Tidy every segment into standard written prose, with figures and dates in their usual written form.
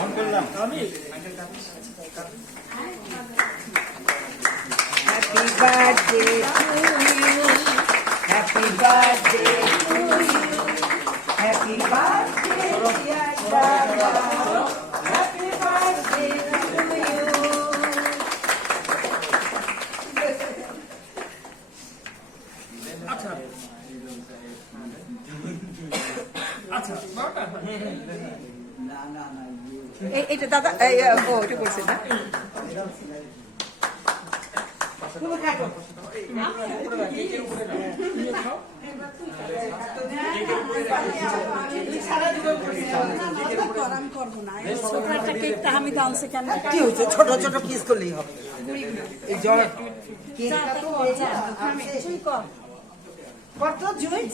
On করলাম। Happy birthday to you. Happy birthday to you. Happy birthday, dear Dada. Happy birthday to you. এটা দাদা ও এটা করছে না ছোট ছোট পিস করলেই হবে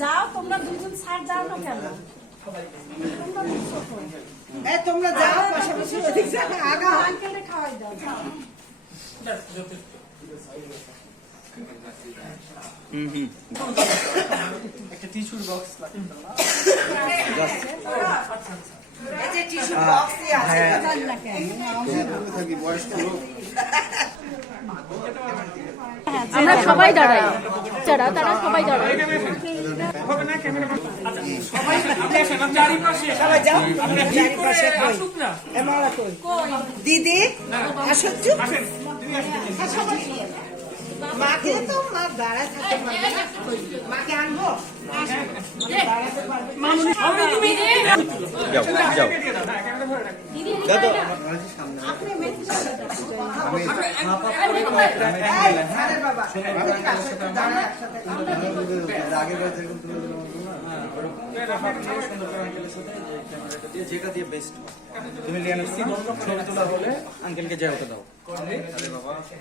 যাও তোমরা দুজন ছাড় যাও না কেন তোমরা যাও পাশাপাশি আগা আঙ্কেলে খাওয়াই দাও যাও একটা টিস্যুর বক্স লাগবে না? এই যে টিস্যু বক্সই আছে জানি না কেন থাকি বয়স্ক লোক। আমরা সবাই দাঁড়াই যারা তারা সবাই দাঁড়াই সবাই যাও চারিপাশে কই দিদি আসো চুপ মাকে তো মা দাঁড়ায় থাকতে পারবে না মাকে আনবো যাও যাও দাদা আরে বাবা যেটা দিয়ে বেস্ট তুমি লিয়ে আনো ছবি তোলা হলে আঙ্কেলকে যাই ওটা দাও।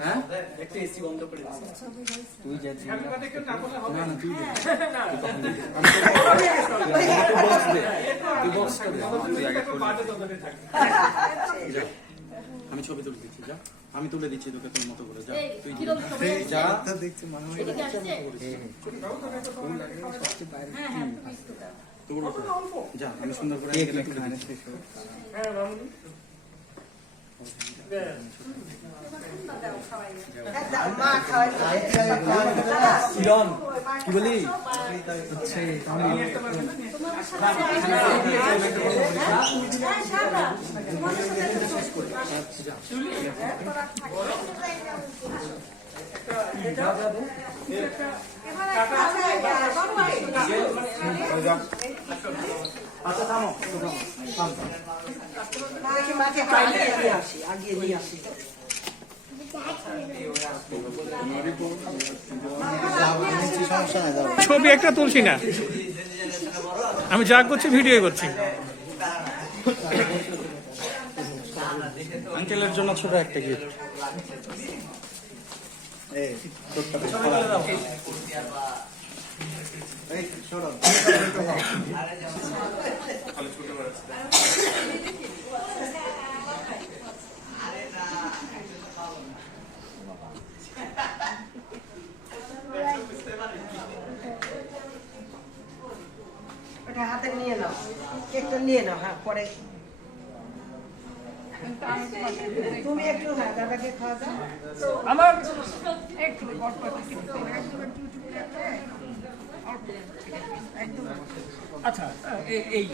হ্যাঁ একটা এসি বন্ধ করে দিচ্ছি তুই যা না না তুই আমি ছবি তুলে দিচ্ছি যা আমি তুলে দিচ্ছি তোকে তোর মতো করে যা তুই যা দেখছি মনে হয় যা আমি সুন্দর করে মা খাওয়াই কিরণ কি বলি আচ্ছা থামো দেখি মাকে খাইয়ে নিয়ে আসি আগিয়ে নিয়ে আসি ছবি একটা তুলছি না আমি যা করছি ভিডিও করছি আঙ্কেলের জন্য ছোট একটা গিফট ওটা হাতে নিয়ে নাও কেকটা নিয়ে নাও হ্যাঁ পরে তুমি একটু হ্যাঁ দাদাকে খাওয়া দাও আমার আচ্ছা এই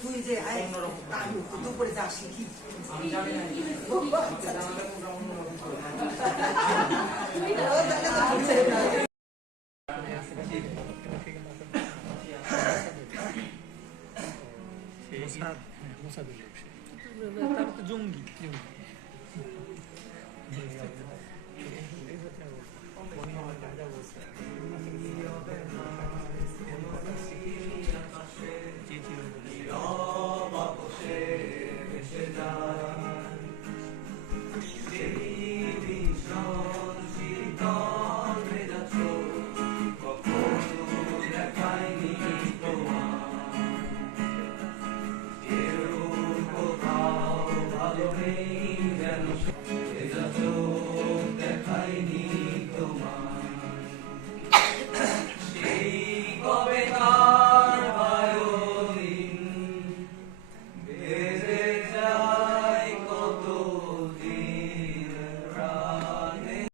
তুই যে দুপুরে যাস কি